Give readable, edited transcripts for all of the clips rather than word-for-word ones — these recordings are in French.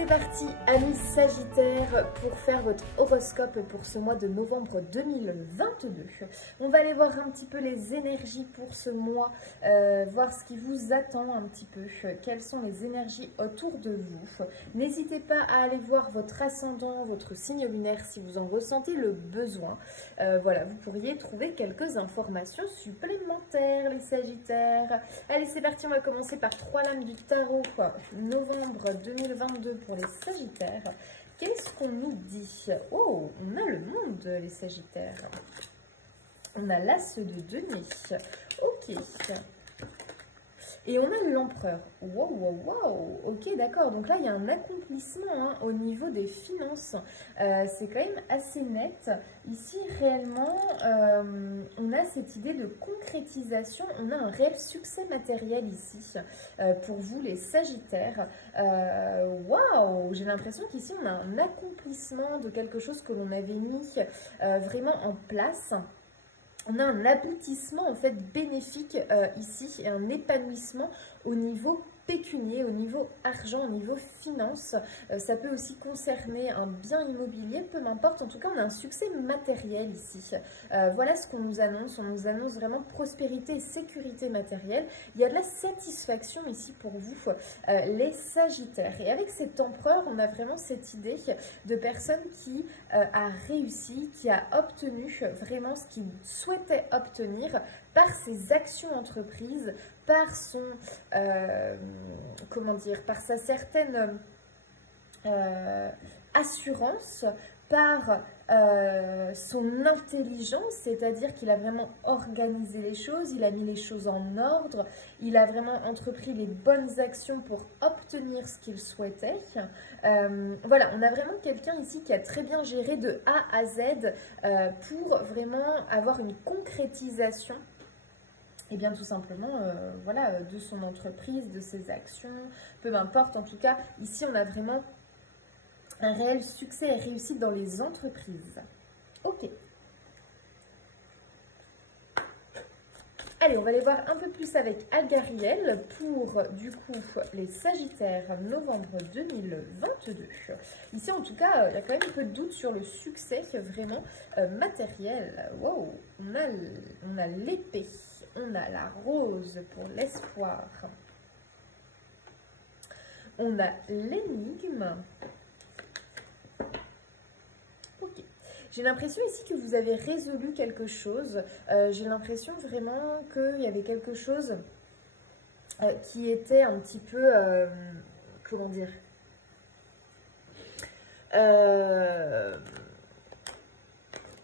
c'est parti, amis Sagittaires, pour faire votre horoscope pour ce mois de novembre 2022. On va aller voir un petit peu les énergies pour ce mois, voir ce qui vous attend un petit peu, quelles sont les énergies autour de vous. N'hésitez pas à aller voir votre ascendant, votre signe lunaire si vous en ressentez le besoin. Voilà, vous pourriez trouver quelques informations supplémentaires, les Sagittaires. Allez, c'est parti, on va commencer par 3 lames du tarot, novembre 2022 pour les Sagittaires. Qu'est-ce qu'on nous dit? Oh, on a le monde, les Sagittaires. On a l'as de denier. Ok. Et on a l'empereur. Wow, wow, wow. Ok, d'accord. Donc là, il y a un accomplissement au niveau des finances. C'est quand même assez net. Ici, réellement, on a cette idée de concrétisation. On a un réel succès matériel ici pour vous, les Sagittaires. Waouh! J'ai l'impression qu'ici, on a un accomplissement de quelque chose que l'on avait mis vraiment en place. On a un aboutissement en fait bénéfique ici et un épanouissement au niveau pécunier, au niveau argent, au niveau finance. Ça peut aussi concerner un bien immobilier, peu m'importe. En tout cas, on a un succès matériel ici. Voilà ce qu'on nous annonce. On nous annonce vraiment prospérité et sécurité matérielle. Il y a de la satisfaction ici pour vous, les Sagittaires. Et avec cet empereur, on a vraiment cette idée de personne qui a réussi, qui a obtenu vraiment ce qu'il souhaitait obtenir par ses actions entreprises, par son, comment dire, par sa certaine assurance, par son intelligence, c'est-à-dire qu'il a vraiment organisé les choses, il a mis les choses en ordre, il a vraiment entrepris les bonnes actions pour obtenir ce qu'il souhaitait. Voilà, on a vraiment quelqu'un ici qui a très bien géré de A à Z pour vraiment avoir une concrétisation. Et bien tout simplement, voilà, de son entreprise, de ses actions, peu m'importe. En tout cas, ici, on a vraiment un réel succès et réussite dans les entreprises. Ok. Allez, on va aller voir un peu plus avec Algariel pour, du coup, les Sagittaires, novembre 2022. Ici, en tout cas, il y a quand même un peu de doute sur le succès vraiment matériel. Wow, on a l'épée, on a la rose pour l'espoir. On a l'énigme. Ok. J'ai l'impression ici que vous avez résolu quelque chose. J'ai l'impression vraiment qu'il y avait quelque chose qui était un petit peu... comment dire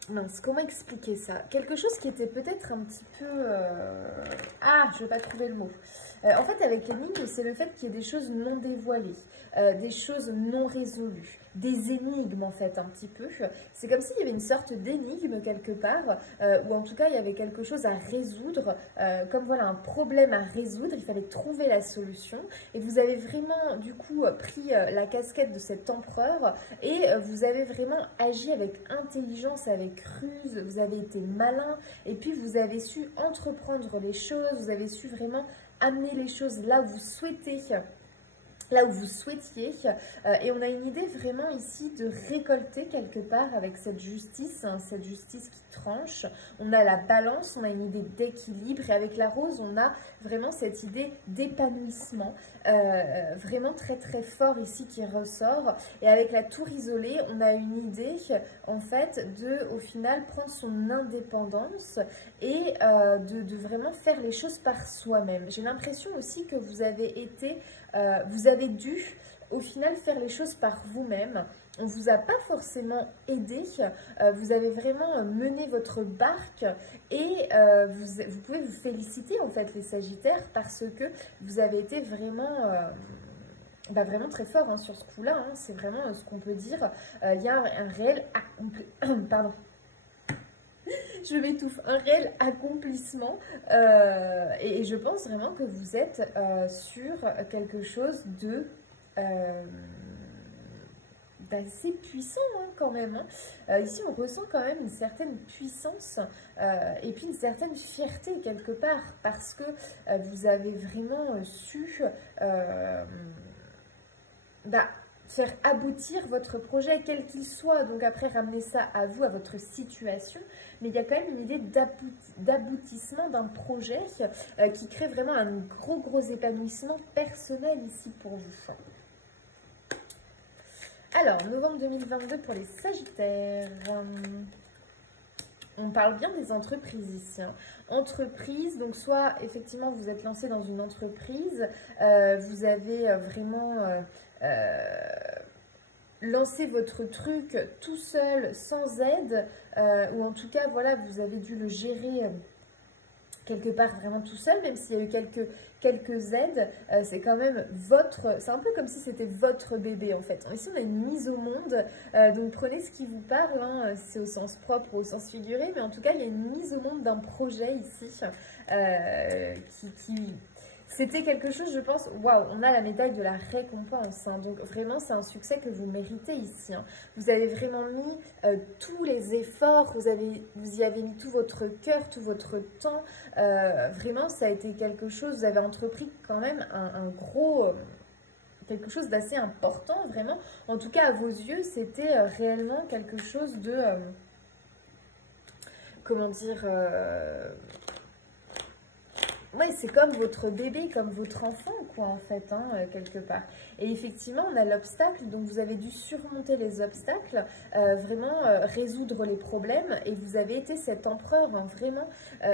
mince, comment expliquer ça? Quelque chose qui était peut-être un petit peu... Ah, je ne vais pas trouver le mot. En fait, avec l'énigme, c'est le fait qu'il y ait des choses non dévoilées, des choses non résolues, des énigmes en fait un petit peu. C'est comme s'il y avait une sorte d'énigme quelque part, ou en tout cas il y avait quelque chose à résoudre, comme voilà un problème à résoudre, il fallait trouver la solution. Et vous avez vraiment du coup pris la casquette de cet empereur et vous avez vraiment agi avec intelligence, avec ruse, vous avez été malin et puis vous avez su entreprendre les choses, vous avez su vraiment amener les choses là où vous souhaitez, là où vous souhaitiez, et on a une idée vraiment ici de récolter quelque part avec cette justice qui tranche. On a la balance, on a une idée d'équilibre, et avec la rose, on a vraiment cette idée d'épanouissement, vraiment très très fort ici qui ressort. Et avec la tour isolée, on a une idée en fait de, au final, prendre son indépendance et de vraiment faire les choses par soi-même. J'ai l'impression aussi que vous avez été... vous avez dû au final faire les choses par vous-même. On ne vous a pas forcément aidé, vous avez vraiment mené votre barque et vous pouvez vous féliciter en fait les Sagittaires parce que vous avez été vraiment... vraiment très fort sur ce coup-là, c'est vraiment ce qu'on peut dire. Il y a un réel... Pardon. Je m'étouffe, un réel accomplissement et je pense vraiment que vous êtes sur quelque chose de d'assez puissant quand même. Ici on ressent quand même une certaine puissance et puis une certaine fierté quelque part parce que vous avez vraiment su faire aboutir votre projet, quel qu'il soit. Donc après, ramener ça à vous, à votre situation. Mais il y a quand même une idée d'aboutissement d'un projet qui crée vraiment un gros épanouissement personnel ici pour vous. Alors, novembre 2022 pour les Sagittaires. On parle bien des entreprises ici. Hein. Entreprise, donc soit effectivement vous êtes lancé dans une entreprise, vous avez vraiment lancé votre truc tout seul, sans aide, ou en tout cas, voilà, vous avez dû le gérer quelque part vraiment tout seul, même s'il y a eu quelques aides, c'est quand même c'est un peu comme si c'était votre bébé en fait. Ici on a une mise au monde, donc prenez ce qui vous parle, hein, c'est au sens propre ou au sens figuré, mais en tout cas il y a une mise au monde d'un projet ici c'était quelque chose, je pense, waouh, on a la médaille de la récompense, hein, donc vraiment c'est un succès que vous méritez ici. Hein. Vous avez vraiment mis tous les efforts, vous y avez mis tout votre cœur, tout votre temps, vraiment ça a été quelque chose, vous avez entrepris quand même un gros... quelque chose d'assez important, vraiment. En tout cas, à vos yeux, c'était réellement quelque chose de... comment dire ouais, c'est comme votre bébé, comme votre enfant, quoi, en fait, hein, quelque part. Et effectivement, on a l'obstacle, donc vous avez dû surmonter les obstacles, vraiment résoudre les problèmes, et vous avez été cet empereur, hein, vraiment.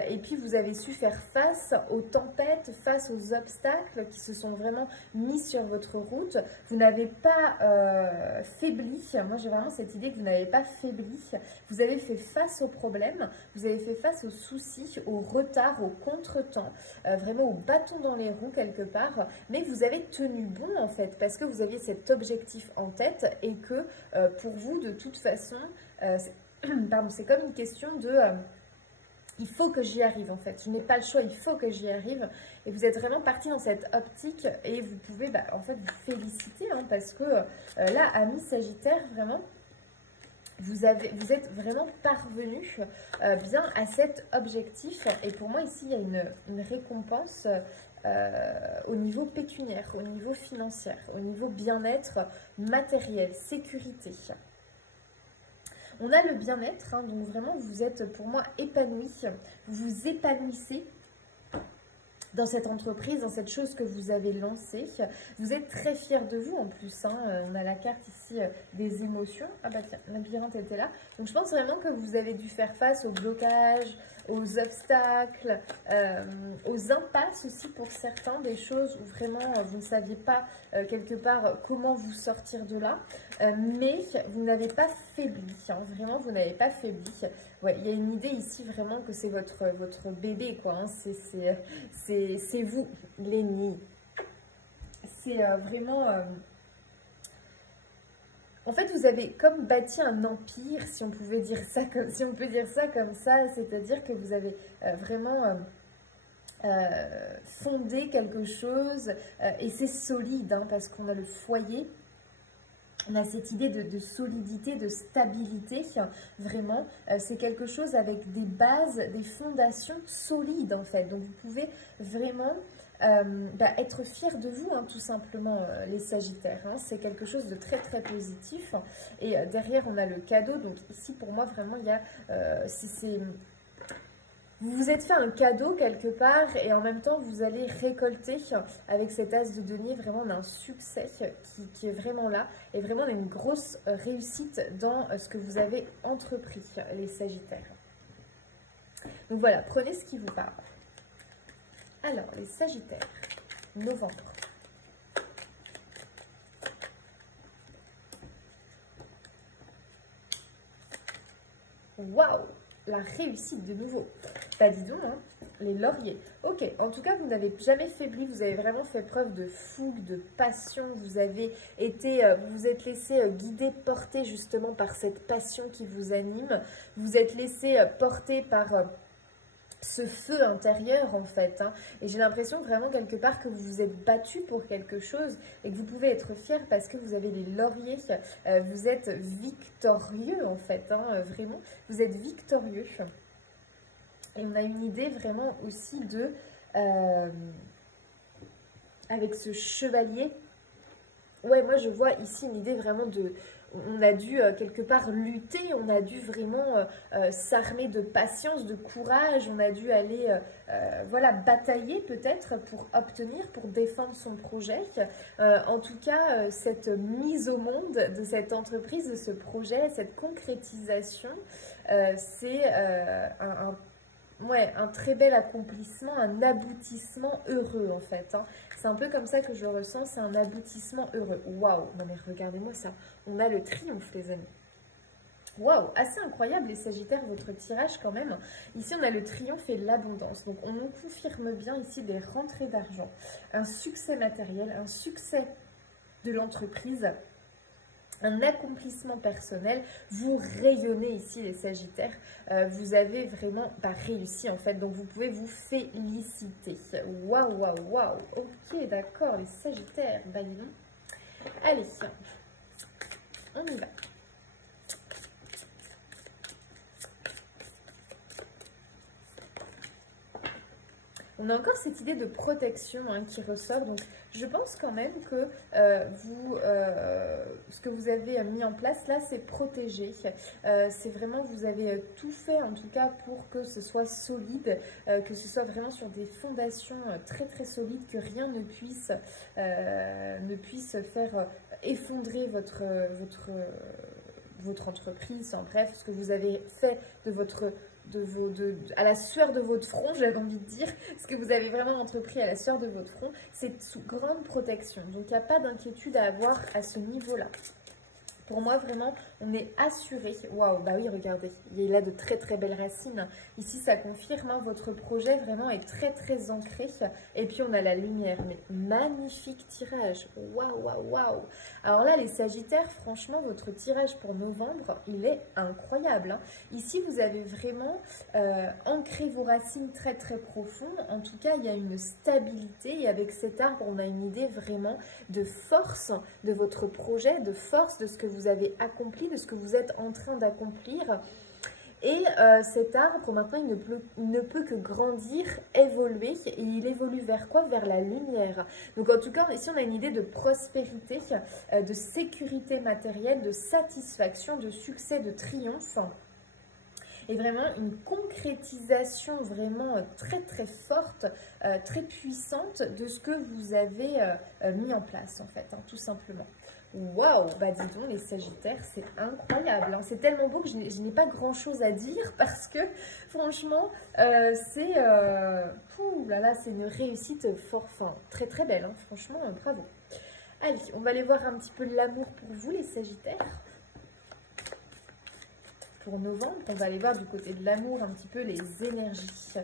Et puis, vous avez su faire face aux tempêtes, face aux obstacles qui se sont vraiment mis sur votre route. Vous n'avez pas faibli. Moi, j'ai vraiment cette idée que vous n'avez pas faibli. Vous avez fait face aux problèmes, vous avez fait face aux soucis, aux retards, aux contretemps. Vraiment au bâton dans les roues quelque part, mais vous avez tenu bon en fait, parce que vous aviez cet objectif en tête et que pour vous de toute façon, c'est comme une question de il faut que j'y arrive en fait, je n'ai pas le choix, il faut que j'y arrive, et vous êtes vraiment parti dans cette optique et vous pouvez en fait vous féliciter, hein, parce que là, amis Sagittaire, vraiment, vous êtes vraiment parvenu bien à cet objectif. Et pour moi, ici, il y a une récompense au niveau pécuniaire, au niveau financier, au niveau bien-être matériel, sécurité. On a le bien-être, hein, donc vraiment, vous êtes pour moi épanoui. Vous vous épanouissez dans cette entreprise, dans cette chose que vous avez lancée. Vous êtes très fiers de vous en plus. Hein. On a la carte ici des émotions. Ah bah tiens, la labyrinthe était là. Donc je pense vraiment que vous avez dû faire face aux blocages, aux obstacles, aux impasses aussi pour certains, des choses où vraiment vous ne saviez pas quelque part comment vous sortir de là. Mais vous n'avez pas faibli. Hein. Vraiment, vous n'avez pas faibli. Ouais, il y a une idée ici vraiment que c'est votre bébé, quoi. Hein. C'est vous, Lénie. C'est vraiment... En fait, vous avez comme bâti un empire, si on pouvait dire ça comme, si on peut dire ça comme ça, c'est-à-dire que vous avez vraiment fondé quelque chose et c'est solide, hein, parce qu'on a le foyer. On a cette idée de solidité, de stabilité, vraiment, c'est quelque chose avec des bases, des fondations solides en fait. Donc vous pouvez vraiment être fiers de vous, hein, tout simplement, les Sagittaires. Hein. C'est quelque chose de très positif. Et derrière, on a le cadeau. Donc ici, pour moi, vraiment, il y a... vous vous êtes fait un cadeau quelque part et en même temps vous allez récolter avec cet as de denier vraiment un succès qui est vraiment là et vraiment une grosse réussite dans ce que vous avez entrepris, les Sagittaires. Donc voilà, prenez ce qui vous parle. Alors, les Sagittaires, novembre. Waouh! La réussite de nouveau. Bah dis donc, hein, les lauriers. Ok, en tout cas, vous n'avez jamais faibli, vous avez vraiment fait preuve de fougue, de passion, vous avez été, vous vous êtes laissé guider, porter justement par cette passion qui vous anime, vous êtes laissé porter par ce feu intérieur en fait, hein. Et j'ai l'impression vraiment quelque part que vous vous êtes battu pour quelque chose et que vous pouvez être fier parce que vous avez les lauriers, vous êtes victorieux en fait, hein, vraiment, vous êtes victorieux. Et on a une idée vraiment aussi de, avec ce chevalier, Ouais, moi je vois ici une idée vraiment de... On a dû quelque part lutter, on a dû vraiment s'armer de patience, de courage, on a dû aller voilà, batailler peut-être pour obtenir, pour défendre son projet. En tout cas, cette mise au monde de cette entreprise, de ce projet, cette concrétisation, c'est ouais, un très bel accomplissement, un aboutissement heureux en fait, hein. C'est un peu comme ça que je le ressens, c'est un aboutissement heureux. Waouh, non mais regardez-moi ça, on a le triomphe les amis. Waouh, assez incroyable les Sagittaires, votre tirage quand même. Ici on a le triomphe et l'abondance, donc on nous confirme bien ici des rentrées d'argent, un succès matériel, un succès de l'entreprise, un accomplissement personnel. Vous rayonnez ici les Sagittaires, vous avez vraiment réussi en fait, donc vous pouvez vous féliciter. Waouh, waouh, waouh. Ok, d'accord les Sagittaires, bah dis donc. Allez, on y va. On a encore cette idée de protection hein, qui ressort, donc je pense quand même que ce que vous avez mis en place là, c'est protégé. C'est vraiment, vous avez tout fait en tout cas pour que ce soit solide, que ce soit vraiment sur des fondations très très solides, que rien ne puisse faire effondrer votre entreprise, en bref, ce que vous avez fait à la sueur de votre front, j'avais envie de dire, ce que vous avez vraiment entrepris à la sueur de votre front, c'est sous grande protection. Donc, il n'y a pas d'inquiétude à avoir à ce niveau-là. Pour moi, vraiment, on est assuré. Waouh, bah oui, regardez, il a de très très belles racines. Ici, ça confirme, hein, votre projet vraiment est très très ancré. Et puis, on a la lumière, mais magnifique tirage. Waouh, waouh, waouh. Alors là, les Sagittaires, franchement, votre tirage pour novembre, il est incroyable, hein. Ici, vous avez vraiment ancré vos racines très très profond. En tout cas, il y a une stabilité. Et avec cet arbre, on a une idée vraiment de force de votre projet, de force de ce que vous avez accompli, de ce que vous êtes en train d'accomplir. Et cet arbre, maintenant, il ne peut que grandir, évoluer. Et il évolue vers quoi? Vers la lumière. Donc, en tout cas, ici, on a une idée de prospérité, de sécurité matérielle, de satisfaction, de succès, de triomphe. Et vraiment une concrétisation vraiment très très forte, très puissante de ce que vous avez mis en place, en fait, hein, tout simplement. Waouh, bah dis donc les Sagittaires, c'est incroyable, hein. C'est tellement beau que je n'ai pas grand chose à dire parce que franchement, c'est c'est une réussite très très belle, hein. Franchement, bravo. Allez, on va aller voir un petit peu l'amour pour vous les Sagittaires. Pour novembre, on va aller voir du côté de l'amour un petit peu les énergies.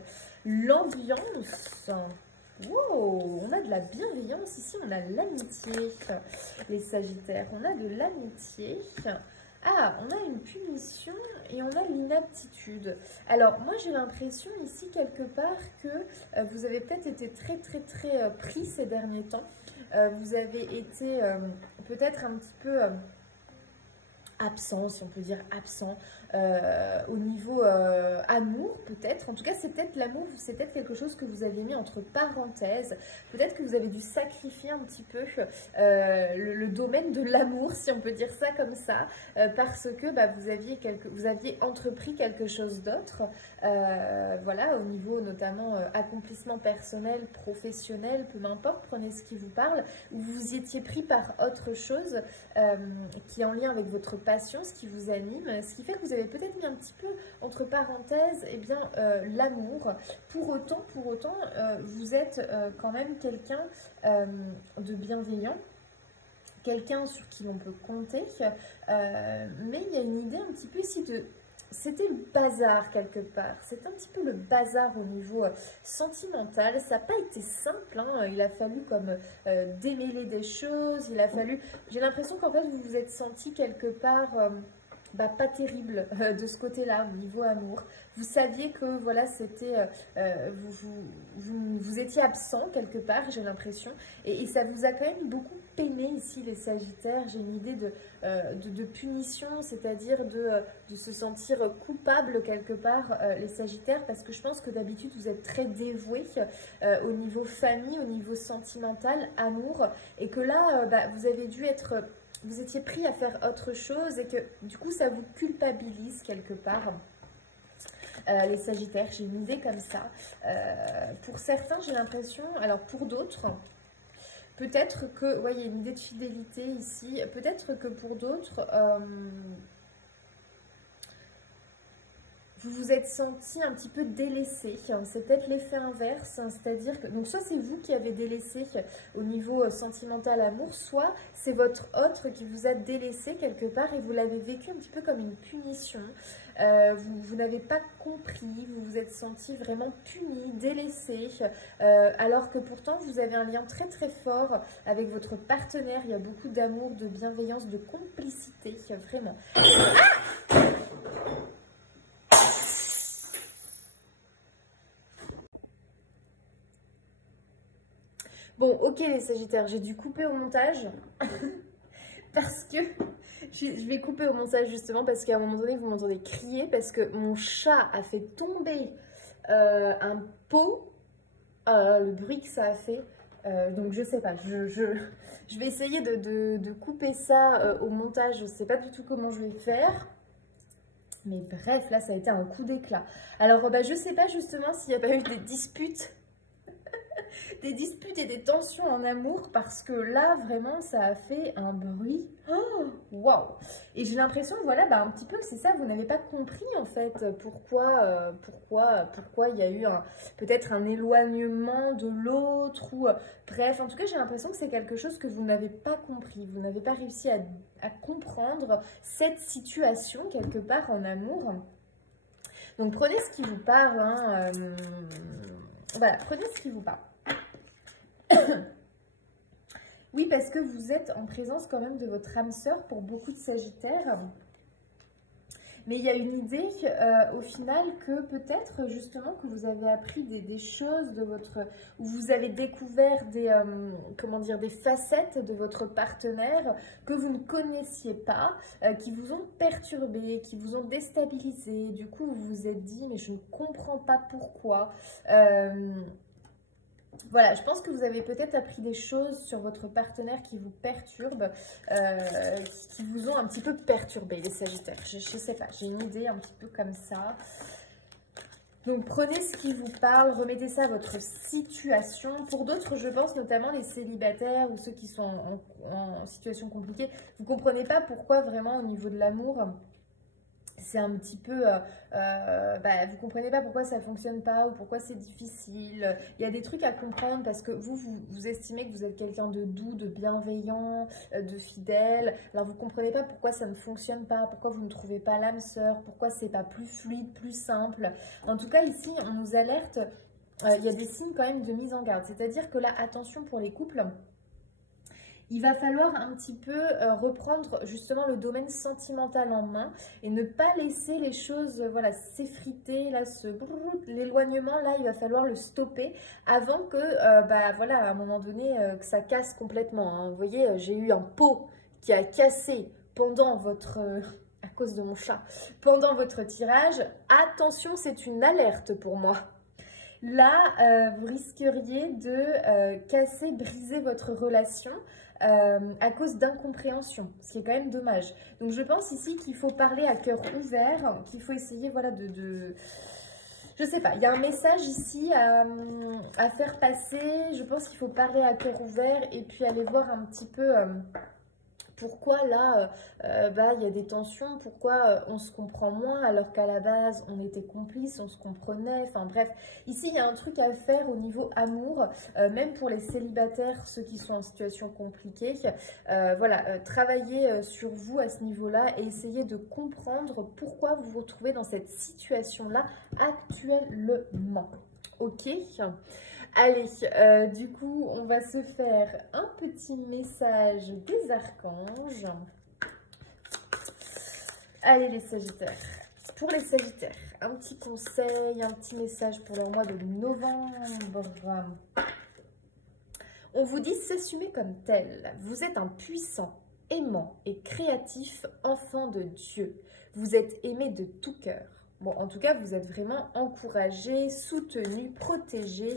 L'ambiance. Wow, on a de la bienveillance ici, on a l'amitié, les Sagittaires, on a de l'amitié. Ah, on a une punition et on a l'inaptitude. Alors, moi j'ai l'impression ici quelque part que vous avez peut-être été très très très pris ces derniers temps. Vous avez été peut-être un petit peu absent, si on peut dire absent, au niveau amour peut-être. En tout cas, c'est peut-être l'amour, c'est peut-être quelque chose que vous avez mis entre parenthèses. Peut-être que vous avez dû sacrifier un petit peu le domaine de l'amour, si on peut dire ça comme ça, parce que vous aviez entrepris quelque chose d'autre. Voilà, au niveau notamment accomplissement personnel, professionnel, peu m'importe, prenez ce qui vous parle, ou vous y étiez pris par autre chose qui est en lien avec votre passion, ce qui vous anime, ce qui fait que vous avez peut-être mis un petit peu entre parenthèses l'amour. Pour autant, vous êtes quand même quelqu'un de bienveillant, quelqu'un sur qui l'on peut compter, mais il y a une idée un petit peu ici de... C'était le bazar quelque part, c'est un petit peu le bazar au niveau sentimental, ça n'a pas été simple, hein. Il a fallu comme démêler des choses, il a fallu... J'ai l'impression qu'en fait vous vous êtes senti quelque part... pas terrible de ce côté-là, au niveau amour. Vous saviez que voilà, c'était vous étiez absent quelque part, j'ai l'impression, et ça vous a quand même beaucoup peiner ici les Sagittaires. J'ai une idée de punition, c'est-à-dire de se sentir coupable quelque part, les Sagittaires, parce que je pense que d'habitude vous êtes très dévoués au niveau famille, au niveau sentimental, amour, et que là, vous avez dû être... Vous étiez pris à faire autre chose et que du coup ça vous culpabilise quelque part. Les Sagittaires, j'ai une idée comme ça. Pour certains, j'ai l'impression, alors pour d'autres, peut-être que, ouais, il y a une idée de fidélité ici, peut-être que pour d'autres, vous vous êtes senti un petit peu délaissé. C'est peut-être l'effet inverse, c'est-à-dire que, donc soit c'est vous qui avez délaissé au niveau sentimental, amour, soit c'est votre autre qui vous a délaissé quelque part et vous l'avez vécu un petit peu comme une punition. Vous n'avez pas compris, vous vous êtes senti vraiment puni, délaissé, alors que pourtant vous avez un lien très très fort avec votre partenaire. Il y a beaucoup d'amour, de bienveillance, de complicité, vraiment. Bon, ok les Sagittaires, j'ai dû couper au montage parce que je vais couper au montage justement parce qu'à un moment donné vous m'entendez crier parce que mon chat a fait tomber un pot, le bruit que ça a fait. Donc je sais pas, je vais essayer de couper ça au montage, je sais pas du tout comment je vais faire. Mais bref, là ça a été un coup d'éclat. Alors je sais pas justement s'il n'y a pas eu des disputes. Des disputes et des tensions en amour parce que là vraiment ça a fait un bruit. Waouh! Et j'ai l'impression voilà un petit peu que c'est ça, vous n'avez pas compris en fait pourquoi il y a eu peut-être un éloignement de l'autre ou bref, en tout cas j'ai l'impression que c'est quelque chose que vous n'avez pas compris, vous n'avez pas réussi à comprendre cette situation quelque part en amour. Donc prenez ce qui vous parle, hein, voilà, prenez ce qui vous parle. Oui, parce que vous êtes en présence quand même de votre âme sœur pour beaucoup de Sagittaires. Mais il y a une idée au final que peut-être justement que vous avez appris des choses de votre... Où vous avez découvert comment dire, des facettes de votre partenaire que vous ne connaissiez pas, qui vous ont perturbé, qui vous ont déstabilisé. Du coup, vous vous êtes dit, mais je ne comprends pas pourquoi... Voilà, je pense que vous avez peut-être appris des choses sur votre partenaire qui vous perturbent, qui vous ont un petit peu perturbé, les Sagittaires. Je sais pas, j'ai une idée un petit peu comme ça. Donc prenez ce qui vous parle, remettez ça à votre situation. Pour d'autres, je pense notamment les célibataires ou ceux qui sont en situation compliquée, vous ne comprenez pas pourquoi vraiment au niveau de l'amour... C'est un petit peu, vous comprenez pas pourquoi ça fonctionne pas ou pourquoi c'est difficile. Il y a des trucs à comprendre parce que vous estimez que vous êtes quelqu'un de doux, de bienveillant, de fidèle. Alors vous comprenez pas pourquoi ça ne fonctionne pas, pourquoi vous ne trouvez pas l'âme sœur, pourquoi c'est pas plus fluide, plus simple. En tout cas ici on nous alerte, il y a des signes quand même de mise en garde. C'est-à-dire que là, attention pour les couples. Il va falloir un petit peu reprendre justement le domaine sentimental en main et ne pas laisser les choses voilà, s'effriter, là, l'éloignement, là, il va falloir le stopper avant que, voilà, à un moment donné, que ça casse complètement. Hein. Vous voyez, j'ai eu un pot qui a cassé pendant votre... à cause de mon chat, pendant votre tirage. Attention, c'est une alerte pour moi. Là, vous risqueriez de casser, briser votre relation à cause d'incompréhension, ce qui est quand même dommage. Donc je pense ici qu'il faut parler à cœur ouvert, qu'il faut essayer voilà, je sais pas, il y a un message ici à faire passer. Je pense qu'il faut parler à cœur ouvert et puis aller voir un petit peu... pourquoi là, il y a des tensions, pourquoi on se comprend moins alors qu'à la base on était complices, on se comprenait, enfin bref. Ici il y a un truc à faire au niveau amour, même pour les célibataires, ceux qui sont en situation compliquée. Voilà, travaillez sur vous à ce niveau-là et essayez de comprendre pourquoi vous vous retrouvez dans cette situation-là actuellement. Ok ? Allez, du coup, on va se faire un petit message des archanges. Allez, les Sagittaires. Pour les Sagittaires, un petit conseil, un petit message pour le mois de novembre. On vous dit s'assumer comme tel. Vous êtes un puissant, aimant et créatif enfant de Dieu. Vous êtes aimé de tout cœur. Bon, en tout cas, vous êtes vraiment encouragé, soutenu, protégé,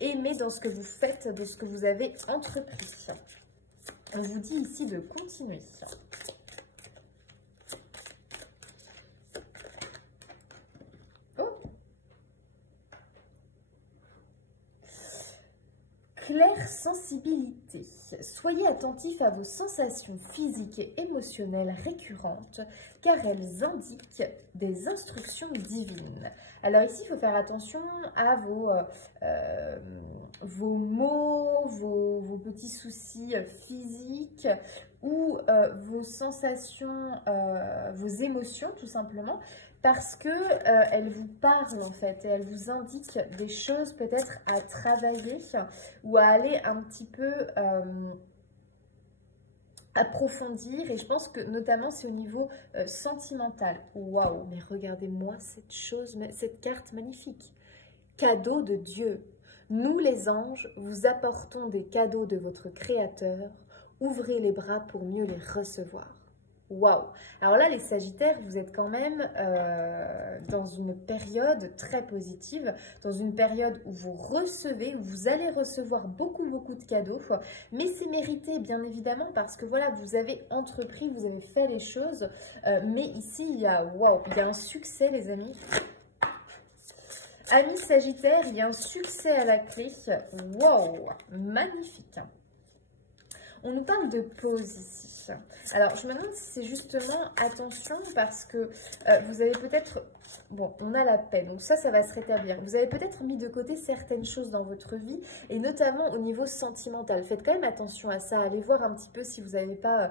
aimé dans ce que vous faites, de ce que vous avez entrepris. On vous dit ici de continuer. Claire sensibilité. Soyez attentif à vos sensations physiques et émotionnelles récurrentes car elles indiquent des instructions divines. Alors ici, il faut faire attention à vos maux, vos petits soucis physiques ou vos sensations, vos émotions tout simplement. Parce que elle vous parle en fait et elle vous indique des choses peut-être à travailler ou à aller un petit peu approfondir. Et je pense que notamment c'est au niveau sentimental. Waouh, mais regardez-moi cette chose, cette carte magnifique. Cadeau de Dieu. Nous les anges vous apportons des cadeaux de votre Créateur. Ouvrez les bras pour mieux les recevoir. Waouh! Alors là, les Sagittaires, vous êtes quand même dans une période très positive, dans une période où vous recevez, où vous allez recevoir beaucoup de cadeaux, mais c'est mérité bien évidemment parce que voilà, vous avez entrepris, vous avez fait les choses, mais ici, il y a, waouh, il y a un succès les amis. Amis Sagittaires, il y a un succès à la clé, waouh, magnifique. On nous parle de pause ici. Alors, je me demande si c'est justement, attention, parce que vous avez peut-être, bon, on a la paix, donc ça va se rétablir. Vous avez peut-être mis de côté certaines choses dans votre vie, et notamment au niveau sentimental. Faites quand même attention à ça, allez voir un petit peu si vous n'avez pas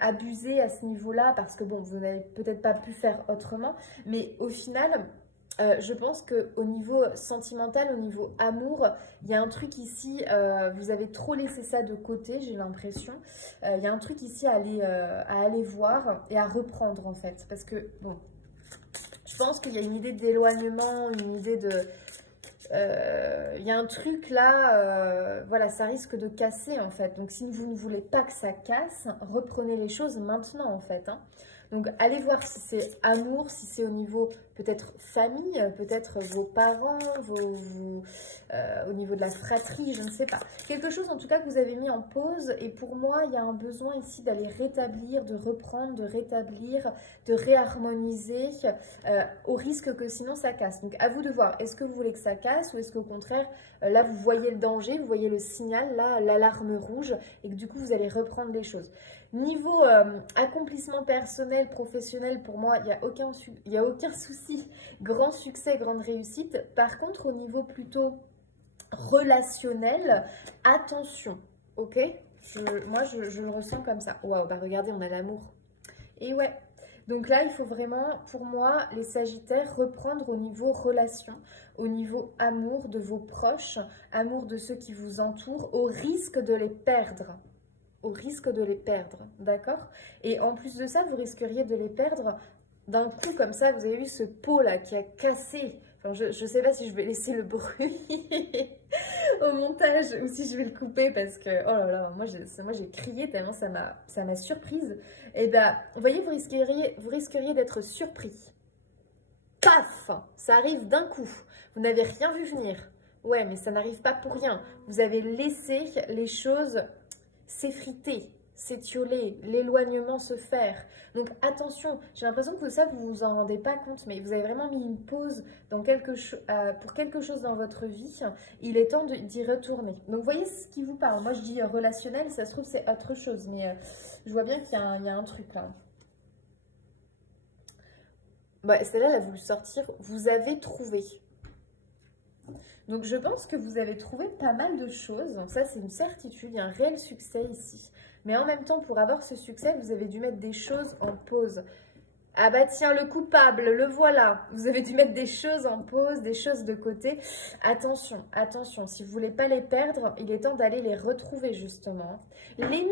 abusé à ce niveau-là, parce que bon, vous n'avez peut-être pas pu faire autrement, mais au final... je pense qu'au niveau sentimental, au niveau amour, il y a un truc ici, vous avez trop laissé ça de côté, j'ai l'impression. Il y a un truc ici à aller voir et à reprendre en fait. Parce que, bon, je pense qu'il y a une idée d'éloignement, une idée de... il y a un truc là, voilà, ça risque de casser en fait. Donc si vous ne voulez pas que ça casse, reprenez les choses maintenant en fait, hein. Donc, allez voir si c'est amour, si c'est au niveau peut-être famille, peut-être vos parents, au niveau de la fratrie, je ne sais pas. Quelque chose en tout cas que vous avez mis en pause et pour moi, il y a un besoin ici d'aller rétablir, de reprendre, de rétablir, de réharmoniser au risque que sinon ça casse. Donc, à vous de voir, est-ce que vous voulez que ça casse ou est-ce qu'au contraire, là, vous voyez le danger, vous voyez le signal, là, l'alarme rouge et que du coup, vous allez reprendre les choses. Niveau accomplissement personnel, professionnel, pour moi, il n'y a aucun souci. Grand succès, grande réussite. Par contre, au niveau plutôt relationnel, attention, ok? Moi, je le ressens comme ça. Waouh, bah regardez, on a l'amour. Et ouais, donc là, il faut vraiment, pour moi, les Sagittaires, reprendre au niveau relation, au niveau amour de vos proches, amour de ceux qui vous entourent, au risque de les perdre. Au risque de les perdre, d'accord? Et en plus de ça, vous risqueriez de les perdre d'un coup comme ça. Vous avez vu ce pot là qui a cassé. Enfin, je ne sais pas si je vais laisser le bruit au montage ou si je vais le couper parce que, oh là là, moi j'ai crié tellement ça m'a surprise. Et bien, vous voyez, vous risqueriez d'être surpris. Paf! Ça arrive d'un coup. Vous n'avez rien vu venir. Ouais, mais ça n'arrive pas pour rien. Vous avez laissé les choses... s'effriter, s'étioler, l'éloignement se faire. Donc attention, j'ai l'impression que ça, vous vous en rendez pas compte, mais vous avez vraiment mis une pause dans pour quelque chose dans votre vie. Il est temps d'y retourner. Donc voyez ce qui vous parle. Moi, je dis relationnel, ça se trouve, c'est autre chose, mais je vois bien qu'il y a un truc là. Bah, celle-là, elle a voulu sortir. Vous avez trouvé. Donc, je pense que vous avez trouvé pas mal de choses. Ça, c'est une certitude. Il y a un réel succès ici. Mais en même temps, pour avoir ce succès, vous avez dû mettre des choses en pause. Ah bah tiens, le coupable, le voilà. Vous avez dû mettre des choses en pause, des choses de côté. Attention, attention. Si vous ne voulez pas les perdre, il est temps d'aller les retrouver, justement. Lénie,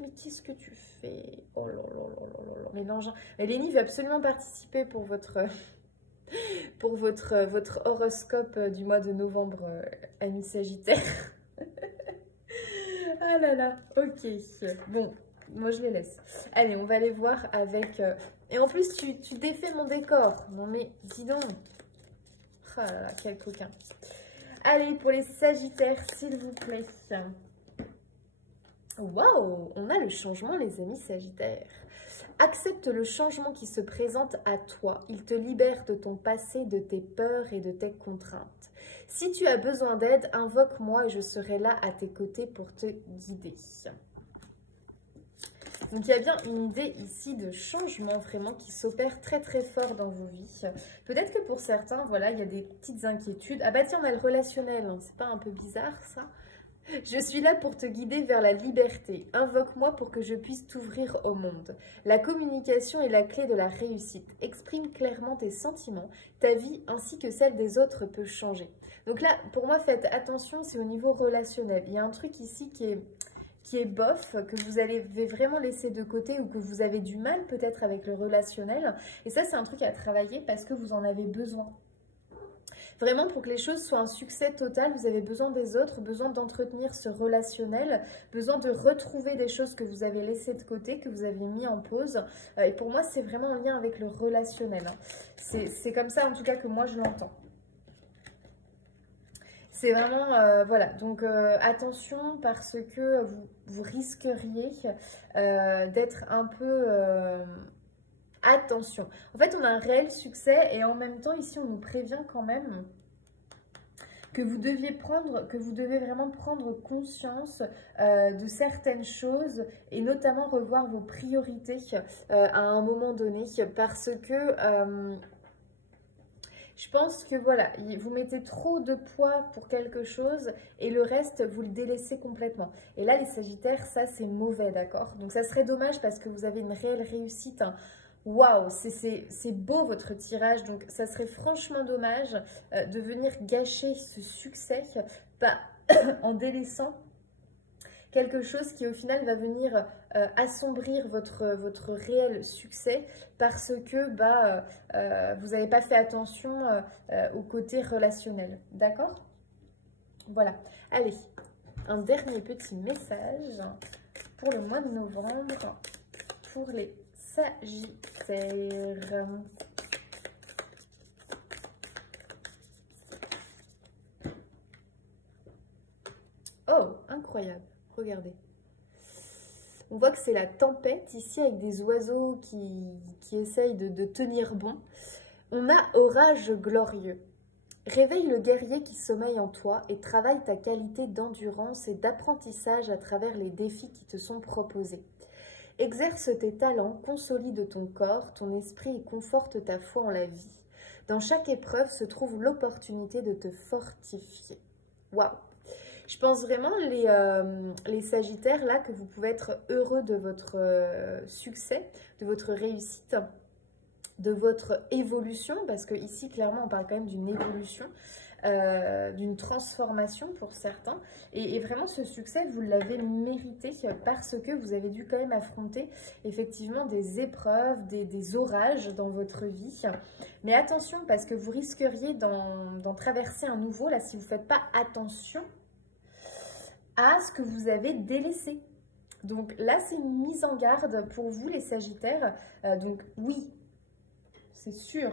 mais qu'est-ce que tu fais? Oh là là là là là. Mais non, Lénie veut absolument participer pour votre... pour votre horoscope du mois de novembre, amis Sagittaires. Ah là là, ok. Bon, moi je les laisse. Allez, on va aller voir avec... Et en plus, tu défais mon décor. Non mais, dis donc. Ah là là, quel coquin. Allez, pour les Sagittaires, s'il vous plaît. Waouh, on a le changement, les amis Sagittaires. Accepte le changement qui se présente à toi. Il te libère de ton passé, de tes peurs et de tes contraintes. Si tu as besoin d'aide, invoque-moi et je serai là à tes côtés pour te guider. Donc il y a bien une idée ici de changement vraiment qui s'opère très très fort dans vos vies. Peut-être que pour certains, voilà, il y a des petites inquiétudes. Ah bah tiens, on a le relationnel, hein. C'est pas un peu bizarre ça? Je suis là pour te guider vers la liberté. Invoque-moi pour que je puisse t'ouvrir au monde. La communication est la clé de la réussite. Exprime clairement tes sentiments. Ta vie ainsi que celle des autres peut changer. Donc là, pour moi, faites attention, c'est au niveau relationnel. Il y a un truc ici qui est bof, que vous allez vraiment laisser de côté ou que vous avez du mal peut-être avec le relationnel. Et ça, c'est un truc à travailler parce que vous en avez besoin. Vraiment, pour que les choses soient un succès total, vous avez besoin des autres, besoin d'entretenir ce relationnel, besoin de retrouver des choses que vous avez laissées de côté, que vous avez mis en pause. Et pour moi, c'est vraiment en lien avec le relationnel. C'est comme ça, en tout cas, que moi, je l'entends. C'est vraiment, voilà, donc attention parce que vous risqueriez d'être un peu... attention. En fait, on a un réel succès et en même temps, ici, on nous prévient quand même que vous devez vraiment prendre conscience de certaines choses et notamment revoir vos priorités à un moment donné parce que... je pense que voilà, vous mettez trop de poids pour quelque chose et le reste, vous le délaissez complètement. Et là, les Sagittaires, ça, c'est mauvais, d'accord? Donc, ça serait dommage parce que vous avez une réelle réussite. Hein. Waouh, c'est beau votre tirage. Donc, ça serait franchement dommage de venir gâcher ce succès en délaissant quelque chose qui au final va venir assombrir votre réel succès parce que vous n'avez pas fait attention au côté relationnel. D'accord? Voilà. Allez, un dernier petit message pour le mois de novembre pour les Sagittaires. Oh, incroyable. Regardez. On voit que c'est la tempête ici avec des oiseaux qui essayent de tenir bon. On a orage glorieux. Réveille le guerrier qui sommeille en toi et travaille ta qualité d'endurance et d'apprentissage à travers les défis qui te sont proposés. Exerce tes talents, consolide ton corps, ton esprit et conforte ta foi en la vie. Dans chaque épreuve se trouve l'opportunité de te fortifier. Waouh! Je pense vraiment, les Sagittaires, là, que vous pouvez être heureux de votre succès, de votre réussite, de votre évolution, parce que ici, clairement, on parle quand même d'une évolution, d'une transformation pour certains. Et vraiment, ce succès, vous l'avez mérité parce que vous avez dû quand même affronter effectivement des épreuves, des orages dans votre vie. Mais attention, parce que vous risqueriez d'en traverser un nouveau, là, si vous ne faites pas attention à ce que vous avez délaissé. Donc là, c'est une mise en garde pour vous, les Sagittaires. Donc oui, c'est sûr,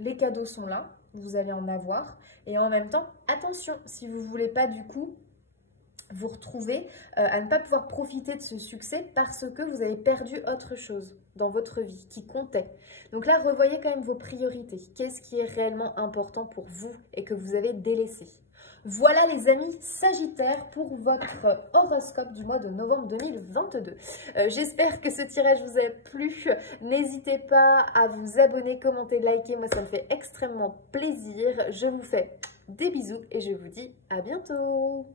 les cadeaux sont là, vous allez en avoir. Et en même temps, attention, si vous ne voulez pas du coup vous retrouver à ne pas pouvoir profiter de ce succès parce que vous avez perdu autre chose dans votre vie qui comptait. Donc là, revoyez quand même vos priorités. Qu'est-ce qui est réellement important pour vous et que vous avez délaissé? Voilà les amis Sagittaires pour votre horoscope du mois de novembre 2022. J'espère que ce tirage vous a plu. N'hésitez pas à vous abonner, commenter, liker. Moi, ça me fait extrêmement plaisir. Je vous fais des bisous et je vous dis à bientôt.